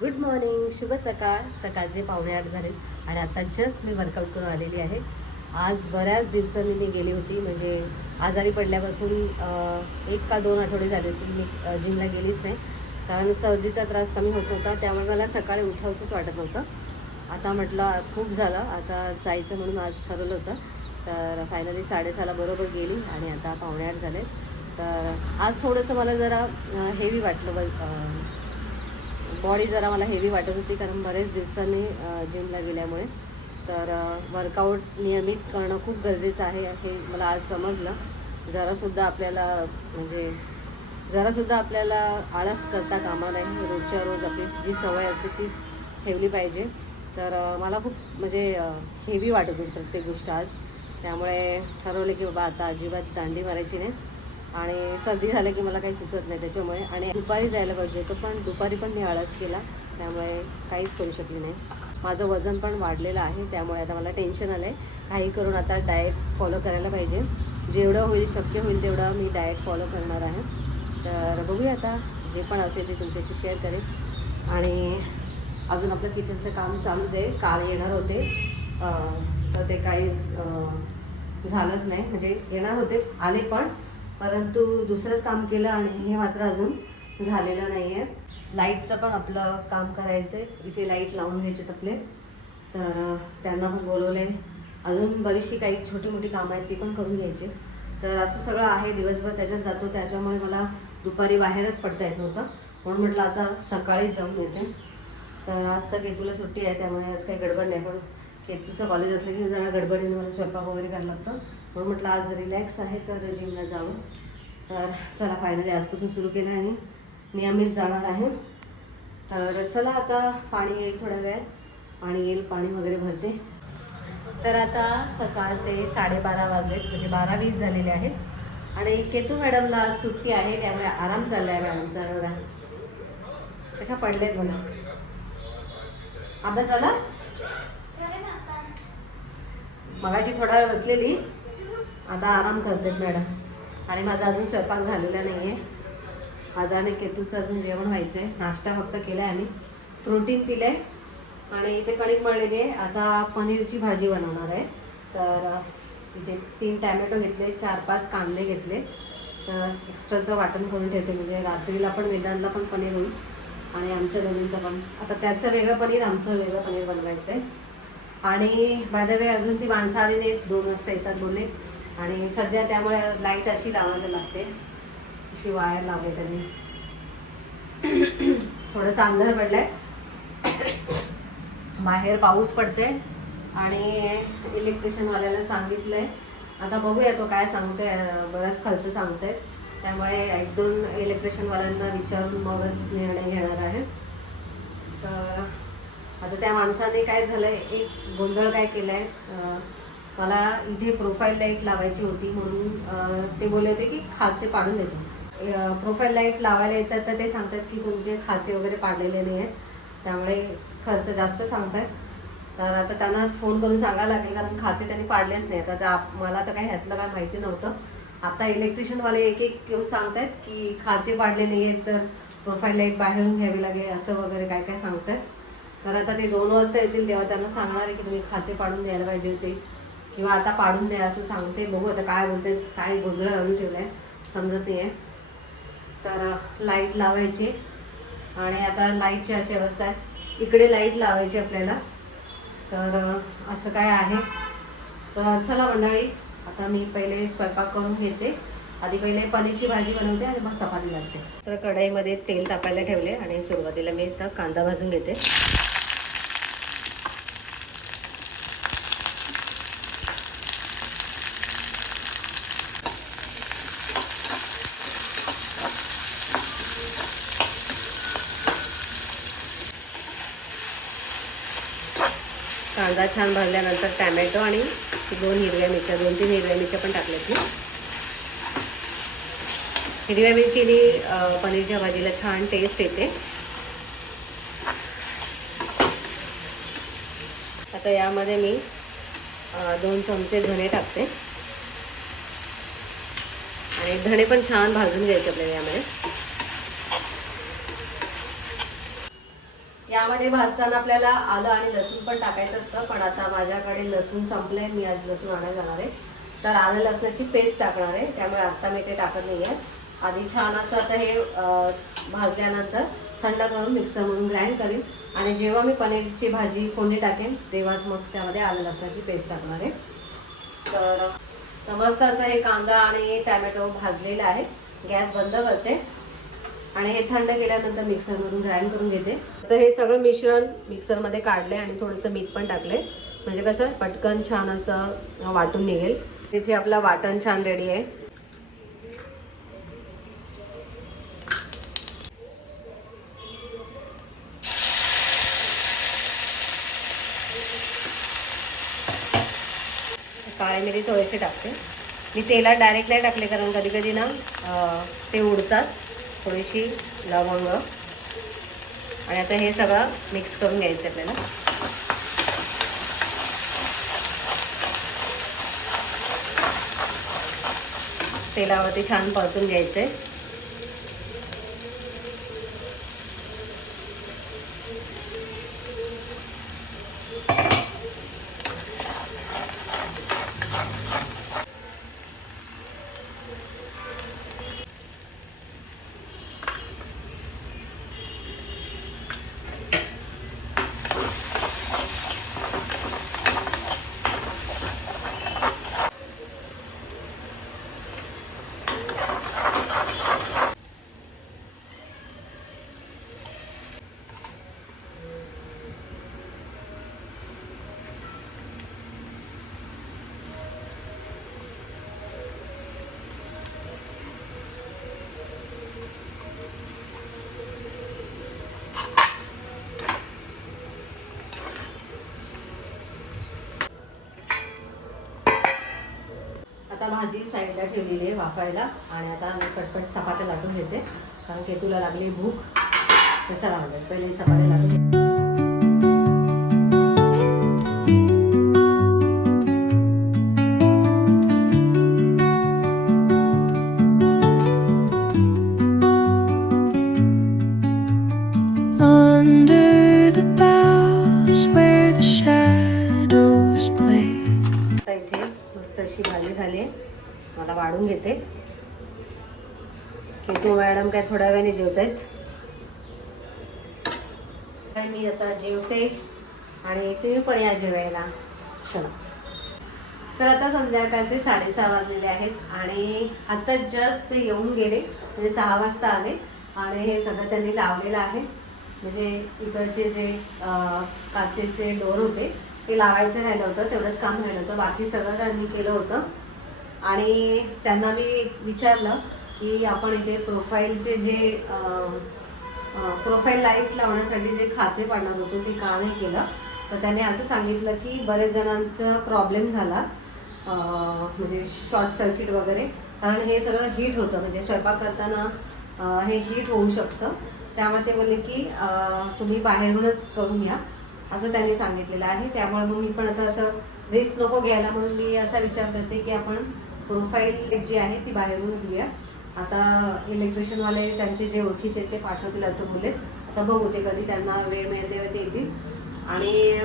Good morning, शुभ सकाळ. सकाळचे 7:45 झाले आणि आता जस्ट मी वर्कआउट करून आलेली आहे. आज बऱ्याच दिवसांनी मी गेली होती, म्हणजे आजारी पडल्यापासून 1 का 2 आठवडे झाले असेल मी जिमला गेलीच नाही, कारण सर्दीचा त्रास कमी होत नव्हता. त्यामुळे मला सकाळी उठावंसंच वाटत नव्हतं. आता म्हटलं खूप झालं, आता जायचं म्हणून आज ठरवलं होतं. तर फायनली 6:30ला बरोबर गेली आणि आता 7:45 झाले. तर आज थोडंसं मला जरा हेवी वाटलं, बॉडी जरा मला हेवी वाटत होती, कारण बरेच दिवसांनी जिमला गेल्यामुळे. तर वर्कआउट नियमित करणं खूप गरजेचं आहे हे मला आज समजलं. जरासुद्धा आपल्याला आळस करता कामा नाही. रोजच्या रोज आपली जी सवय असते तीच ठेवली पाहिजे. तर मला खूप हेवी वाटत होती प्रत्येक गोष्ट आज. त्यामुळे ठरवले की बाबा आता अजिबात दांडी मारायची नाही, आणि सर्दी झालं की मला काही सुचत नाही त्याच्यामुळे. आणि दुपारी जायला पाहिजे होतं, पण दुपारी पण मी आळस केला, त्यामुळे काहीच करू शकले नाही. माझं वजन पण वाढलेलं आहे, त्यामुळे आता मला टेन्शन आलं आहे. काही करून आता डाएट फॉलो करायला पाहिजे. जेवढं होईल, शक्य होईल तेवढं मी डाएट फॉलो करणार आहे. तर बघूया, आता जे पण असेल ते तुमच्याशी शेअर करेन. आणि अजून आपलं किचनचं काम चालूच आहे. काल येणार होते, तर ते काही झालंच नाही. म्हणजे येणार होते, आले पण, परंतु दुसरंच काम केलं आणि हे मात्र अजून झालेलं नाही आहे. लाईटचं पण आपलं काम करायचं आहे. इथे लाईट लावून घ्यायचे आपले, तर त्यांना पण बोलवले. अजून बरीचशी काही छोटी मोठी कामं आहेत ती पण करून घ्यायची. तर असं सगळं आहे, दिवसभर त्याच्यात जातो. त्याच्यामुळे मला दुपारी बाहेरच पडता येत नव्हतं, म्हणून म्हटलं आता सकाळीच जाऊन येते. तर आज तर केतूला सुट्टी आहे, त्यामुळे आज काही गडबड नाही. पण केतूचं कॉलेज असलं की जरा गडबडीने मला स्वयंपाक वगैरे करायला लागतं, म्हणून म्हटलं आज रिलॅक्स आहे तर जिमला जावं. तर चला, फायनली आजपासून सुरू केलं आणि नियमित जाणार आहे. तर चला, आता पाणी येईल थोड्या वेळात, पाणी येईल, पाणी वगैरे भरते. तर आता सकाळचे 12:30 वाजलेत, म्हणजे 12:20 झालेले आहेत. आणि केतू मॅडमला सुट्टी आहे, त्यामुळे आराम चालला आहे मॅडमचा. बघा कशा पडलेत मला. अभ्यास झाला? मगाशी थोडा वेळ बसलेली, आता आराम करतात मॅडम. आणि माझा अजून स्वयंपाक झालेला नाही आहे. माझं आणि केतूचं अजून जेवण व्हायचं आहे. नाश्ता फक्त केला आहे, आम्ही प्रोटीन पिलं आहे आणि इथे कणिक मळलेली आहे. आता पनीरची भाजी बनवणार आहे. तर इथे 3 टॅमॅटो घेतले, 4-5 कांदे घेतले. तर एक्स्ट्राचं वाटण करून ठेवते, म्हणजे रात्रीला पण वेदांतला पण पनीर होईल आणि आमच्या दोघींचं पण. आता त्याचं वेगळं पनीर, आमचं वेगळं पनीर बनवायचं आहे. आणि बाय द वे अजून ती माणसं आली नाहीत, 2 वाजता येतात बोलले. आणि सध्या त्यामुळे लाईट अशी लावायला लागते, अशी वायर लावले त्यांनी. थोडंसं अंधार पडलाय, बाहेर पाऊस पडते आणि इलेक्ट्रिशियनवाल्याला सांगितलंय. आता बघूया तो काय सांगतोय. बराच खर्च सांगतोय, त्यामुळे 1-2 इलेक्ट्रिशियनवाल्यांना विचारून मगच निर्णय घेणार आहे. तर आता त्या माणसाने काय झालंय, एक गोंधळ काय केलाय. मला इथे प्रोफाईल लाईट लावायची होती, म्हणून ते बोलले होते की खाचे पाडून देतो. प्रोफाईल लाईट लावायला येतात तर ते सांगतात की तुमचे खाचे वगैरे पाडलेले नाही आहेत, त्यामुळे खर्च जास्त सांगतात. तर आता त्यांना फोन करून सांगायला लागेल, कारण खाचे त्यांनी पाडलेच नाही. आता मला तर काही ह्यातलं काय माहिती नव्हतं. आता इलेक्ट्रिशियनवाले एक येऊन सांगतात की खाचे पाडले नाही आहेत, तर प्रोफाईल लाईट बाहेरून घ्यावी लागेल, असं वगैरे काय काय सांगतात. तर आता ते 2 वाजता येतील, तेव्हा त्यांना सांगणार आहे की तुम्ही खाचे पाडून द्यायला पाहिजे होते, किंवा आता पाडून द्या असं सांगते. बघू आता काय बोलते, काय गोंधळ घालून ठेवला आहे समजत नाही आहे. तर लाईट लावायची, आणि आता लाईटची अशी अवस्था आहे, इकडे लाईट लावायची आपल्याला. तर असं काय आहे. तर चला मंडळी, आता मी पहिले स्वयंपाक करून घेते. आधी पहिले पनीरची भाजी बनवते आणि मग चपाती लागते. तर कढईमध्ये तेल तापायला ठेवले आणि सुरुवातीला मी आता कांदा भाजून घेते. कांदा छान भाजल्यानंतर टॅमॅटो आणि 2 हिरव्या मिरच्या, 2-3 हिरव्या मिरच्या पण टाकल्यात. हिरव्या मिरचीने पनीरच्या भाजीला छान टेस्ट येते. आता यामध्ये मी 2 चमचे धणे टाकते, आणि धणे पण छान भाजून घ्यायचे आपल्याला यामध्ये. यामध्ये भाजताना आपल्याला आलं आणि लसूण पण टाकायचं असतं, पण आता माझ्याकडे लसूण संपलंय, मी आज लसूण आणायला जाणार आहे. तर आलं लसणाची पेस्ट टाकणार आहे, त्यामुळे आता मी ते टाकत नाही आहे. आधी छान असं आता हे भाजल्यानंतर थंड करून मिक्सरमधून ग्राइंड करेन आणि जेव्हा मी पनीरची भाजी फोडणी टाकेन तेव्हाच मग त्यामध्ये आलं लसणाची पेस्ट टाकणार आहे. तर मस्त असं हे कांदा आणि टॅमॅटो भाजलेला आहे. गॅस बंद करते आणि हे थंड केल्यानंतर मिक्सरमधून ग्राइंड करून घेते. तर हे सगळं मिश्रण मिक्सरमध्ये काढले आणि थोडंसं मीठ पण टाकले, म्हणजे कसं पटकन छान असं वाटून निघेल. तिथे आपला वाटण छान रेडी आहे. काळे मिरी थोडेसे टाकते. मी तेलात डायरेक्ट नाही टाकले, कारण कधी कधी ना ते उडतात. थोडीशी लवंग आणि आता हे सगळं मिक्स करून घ्यायचं आपल्याला. तेलावरती छान परतून घ्यायचंय. आता भाजी साईडला ठेवलेली आहे वाफायला आणि आता मी पटपट चपात्या लाटून घेते, कारण केतूला लागली भूक. तर चला म्हणजे पहिले चपात्या लाटून घेते. इथे मस्त अशी भाजी झाली आहे, मला वाढून घेते. केतू मॅडम काय थोड्या वेळाने जेवत आहेत. मी आता जेवते आणि तुम्ही पण या जेवायला. चला. तर आता संध्याकाळचे 6:30 वाजलेले आहेत आणि आता जस्ट ते येऊन गेले, म्हणजे 6 वाजता आले आणि हे सगळं त्यांनी लावलेलं आहे. म्हणजे इकडचे जे काचेचे डोर होते ते लावायचं राहिलं होतं, तेवढंच काम राहिलं होतं. बाकी सगळं त्यांनी केलं होतं. आणि त्यांना मी विचारलं की आपण इथे प्रोफाईलचे जे प्रोफाईल लाईट लावण्यासाठी जे खाचे पाडणार होतो ते का नाही केलं. तर त्याने असं सांगितलं की बरेच जणांचा प्रॉब्लेम झाला, म्हणजे शॉर्ट सर्किट वगैरे, कारण हे सगळं हीट होतं, म्हणजे स्वयंपाक करताना हे हीट होऊ शकतं. त्यामुळे ते बोलले की तुम्ही बाहेरूनच करून घ्या, असं त्यांनी सांगितलेलं आहे. त्यामुळे मग मी पण आता असं रिस्क नको घ्यायला म्हणून मी असा विचार करते की आपण प्रोफाईल जी आहे ती बाहेरूनच घेऊया. आता इलेक्ट्रिशियनवाले त्यांचे जे ओळखीचे ते पाठवतील असं बोलले. आता बघू ते कधी त्यांना वेळ मिळेल तेव्हा ते येतील आणि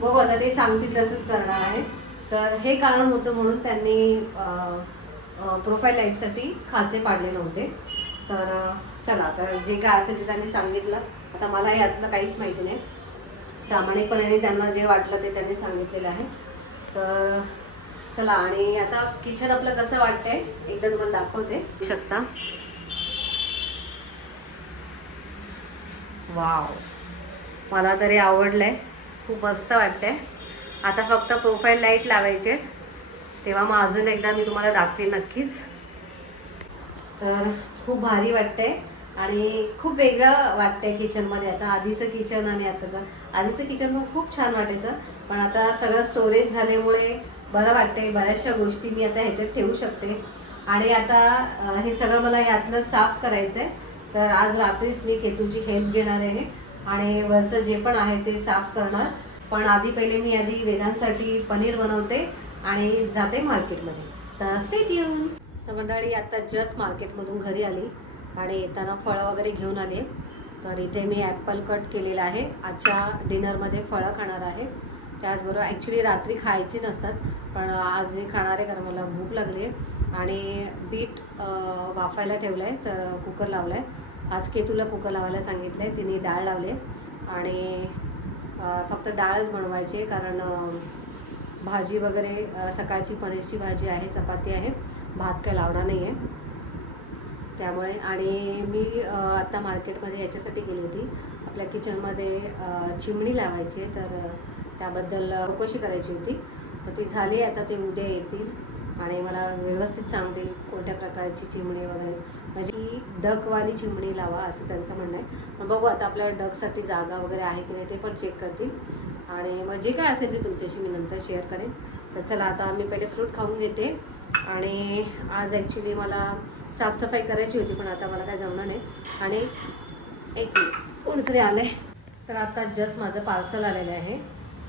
बघू आता ते सांगतील तसंच करणार आहे. तर हे कारण होतं म्हणून त्यांनी प्रोफाईल लाईटसाठी खाचे पाडले नव्हते. तर चला आता जे काय असेल ते त्यांनी सांगितलं. आता मला यातलं काहीच माहिती नाही, प्रामाणिकपणे त्यांना जे वाटलं ते त्यांनी सांगितलेलं आहे. तर चला, आणि आता किचन आपलं कसं वाटतंय एकदा तुम्हाला दाखवते. शकता. वाव, मला तरी आवडलंय, खूप मस्त वाटतंय. आता फक्त प्रोफाईल लाईट लावायचे, तेव्हा मग अजून एकदा मी तुम्हाला दाखवेन नक्कीच. तर खूप भारी वाटतंय आणि खूप वेगळं वाटतंय किचनमध्ये. आता आधीचं किचन आणि आधीचं किचन मग खूप छान वाटायचं, पण आता सगळं स्टोरेज झाल्यामुळे बरं वाटतंय. बऱ्याचशा गोष्टी मी आता ह्याच्यात ठेवू शकते. आणि आता हे सगळं मला यातलं साफ करायचं आहे. तर आज रात्रीच मी केतूची हेल्प घेणार आहे आणि वरचं जे पण आहे ते साफ करणार. पण पहिले मी वेदांसाठी पनीर बनवते आणि जाते मार्केटमध्ये. तर स्टे ट्यून. तर मंडळी आता जस्ट मार्केटमधून घरी आली आणि येताना फळं वगैरे घेऊन आले. तर इथे मी ॲपल कट केलेला आहे. आजच्या डिनरमध्ये फळं खाणार आहे. त्याचबरोबर ॲक्च्युली रात्री खायची नसतात, पण आज मी खाणार आहे कारण मला भूक लागली आहे. आणि बीट वाफायला ठेवलं आहे, तर कुकर लावला आहे. आज केतूला कुकर लावायला सांगितलं आहे, तिने डाळ लावली आहे. आणि फक्त डाळच बनवायची आहे कारण भाजी वगैरे सकाळची पनीरची भाजी आहे, चपाती आहे, भात काय लावणार नाही आहे त्यामुळे. आणि मी आता मार्केटमध्ये याच्यासाठी गेली होती, आपल्या किचनमध्ये चिमणी लावायची आहे, तर त्याबद्दल चौकशी करायची होती. तर ती झाली, आता ते उद्या येतील आणि मला व्यवस्थित सांगतील कोणत्या प्रकारची चिमणी वगैरे, म्हणजे की डकवाली चिमणी लावा असं त्यांचं म्हणणं आहे. पण बघू आता आपल्या डकसाठी जागा वगैरे आहे की नाही ते पण चेक करतील. आणि मग जे काय असेल ते तुमच्याशी मी नंतर शेअर करेन. तर चला आता मी पहिले फ्रूट खाऊन घेते. आणि आज ॲक्च्युली मला साफसफाई करायची होती, पण आता मला काय जमणार नाही. आणि एक कोणीतरी आलं आहे, तर आता जस्ट माझं पार्सल आलेलं आहे.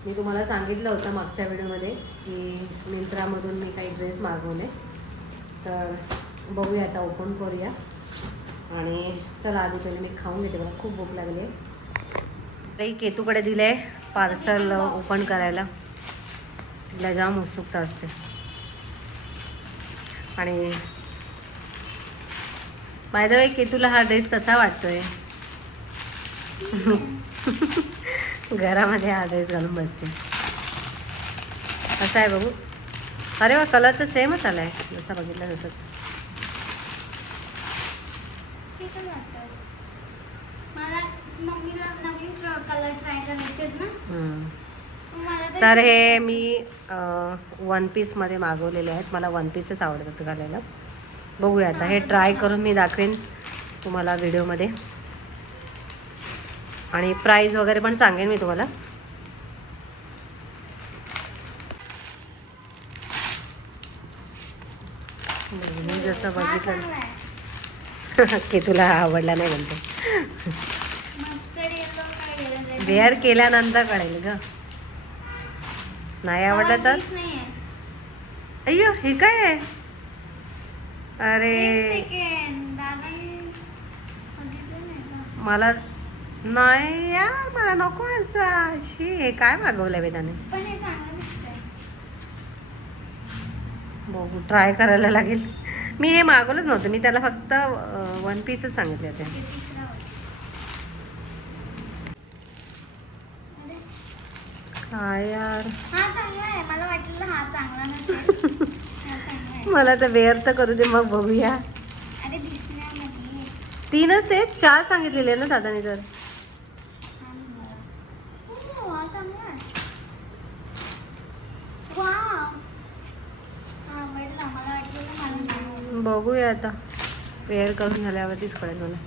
मी तुम्हाला सांगितलं होतं मागच्या व्हिडिओमध्ये की मिंत्रामधून मी काही ड्रेस मागवले, तर बघूया आता ओपन करूया. आणि चला आधी पहिले मी खाऊन घेते, मला खूप भूक लागली आहे. काही केतूकडे दिलं आहे पार्सल ओपन करायला, तिला जाम उत्सुकता असते. आणि बाय द वे केतूला हा ड्रेस कसा वाटतोय? घरामध्ये हा ड्रेस घालून बसते, कसा आहे बघू. अरे वा, कलर तर सेमच आला आहे जसा बघितला तसंच. तर हे मी वन पीसमध्ये मागवलेले आहेत, मला वन पीसच आवडतात घालायला. बघूया आता, हे ट्राय करून मी दाखवेन तुम्हाला व्हिडिओमध्ये. आणि प्राईज वगैरे पण सांगेन मी तुम्हाला. मी जसं बघितलं की तुला आवडला नाही म्हणतो. वेअर केल्यानंतर कळेल ग, नाही आवडलं तर. अय्यो, हे काय आहे? अरे मला नाही यार, मला नको असं. शी, हे काय मागवलंय वेदाने? बघू, ट्राय करायला लागेल. मी हे मागवलंच नव्हतं, मी त्याला फक्त वन पीसच सांगितले होते. काय यार, मला तर वेअर तर करू दे, मग बघूया. तीनच आहेत, 4 सांगितलेले ना दादाने. तर बघूया आता, वेअर करून झाल्यावरतीच कळेल मला.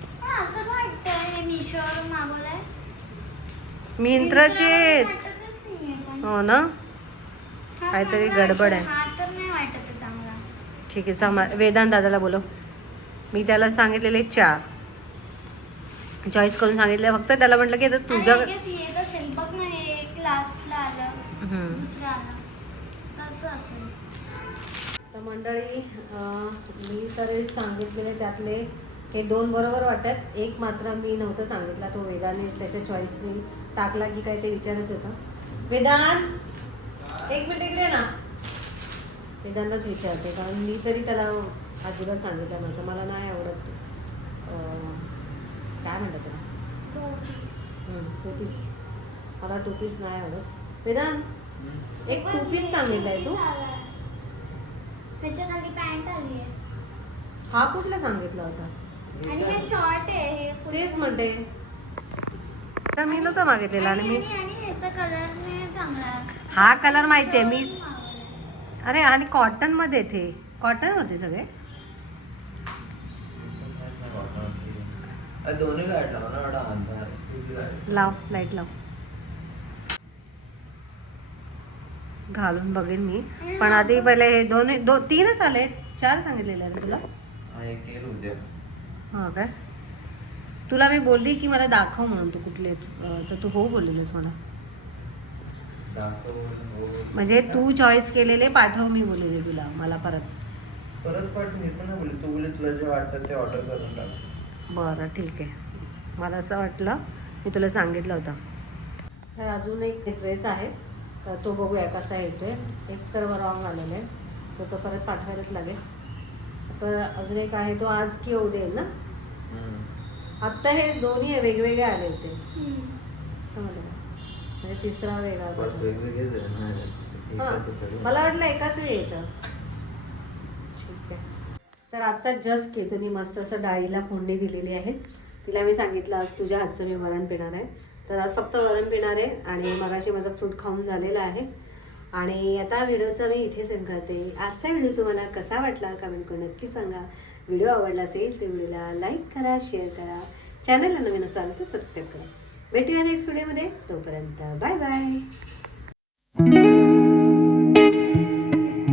मिंत्राचे हो ना, काहीतरी गडबड आहे. ठीक आहे, वेदांत दादाला बोलव. मी त्याला सांगितलेले 4 चॉईस करून सांगितलं, फक्त त्याला म्हटलं की आता तुझ्या तर मंडळी, मी तर सांगितलेले त्यातले हे 2 बरोबर वाटतात. एक मात्र मी नव्हतं सांगितला, तो वेदाने त्याच्या चॉईसने टाकला की काय ते विचारायचं होतं. वेदांत, एक मिनिट इकडे ना. वेदांतच विचारते, कारण मी तरी त्याला अजिबात सांगितलं नव्हतं. मला नाही आवडत, काय म्हणतात त्याला, 2 पीस. मला 2 पीस नाही आवडत. वेदांत, एक 2 पीस सांगितलंय तू, त्याच्या खाली पॅन्ट आली आहे. हा कुठला सांगितला होता? आणि हे शॉर्ट आहे. तेच म्हणते, तर मी नव्हतं मागितलेला. आणि मी ह्याचा कलर नाही चांगला, हा कलर माहिती आहे मी. अरे, आणि कॉटन मध्ये, ते कॉटन होते सगळे. दोन्ही लाईट लाव, लाईट लाव. घालून बघेन मी, पण आधी पहिले हे 3च आले. 4 सांगितलेले आहे तुला. हा काय, तुला मी बोलली की मला दाखव म्हणून, तू कुठले, तर तू हो बोललेलीस मला. म्हणजे तू चॉईस केलेले पाठव मी बोललेले तुला, मला परत पाठवून घेतो ना. बोलले तू, बोलले तुला जे वाटतं ते ऑर्डर करून टाक. बरं ठीक आहे, मला असं वाटलं मी तुला सांगितलं होतं. तर अजून एक ड्रेस आहे तर तो बघूया कसा येतोय. एक तर रॉंग आलेला आहे तो परत पाठवायलाच लागेल. आता अजून एक आहे तो आज की उद्या येईल ना. आत्ता हे दोन्ही वेगवेगळे आले होते समजलं का? म्हणजे तिसरा वेगळा हां मला वाटलं एकाच वेळी येतं. ठीक आहे. तर आत्ता जस्ट केतूनी मस्त असं डाळीला फोडणी दिलेली आहे. तिला मी सांगितलं आज तुझ्या हातचं मी वरण पिणार आहे. तर आज फक्त वरण पिणार आहे आणि मगाशी माझं फ्रूट खाऊन झालेलं आहे. आणि आता व्हिडिओचा मी इथे सेंड करते. आजचा व्हिडिओ तुम्हाला कसा वाटला कमेंट करून नक्की सांगा. व्हिडिओ आवडला असेल तर व्हिडिओला लाईक करा, शेअर करा, चॅनलला नवीन असाल तर सबस्क्राईब करा. भेटूया नेक्स्ट व्हिडिओमध्ये. तोपर्यंत बाय बाय.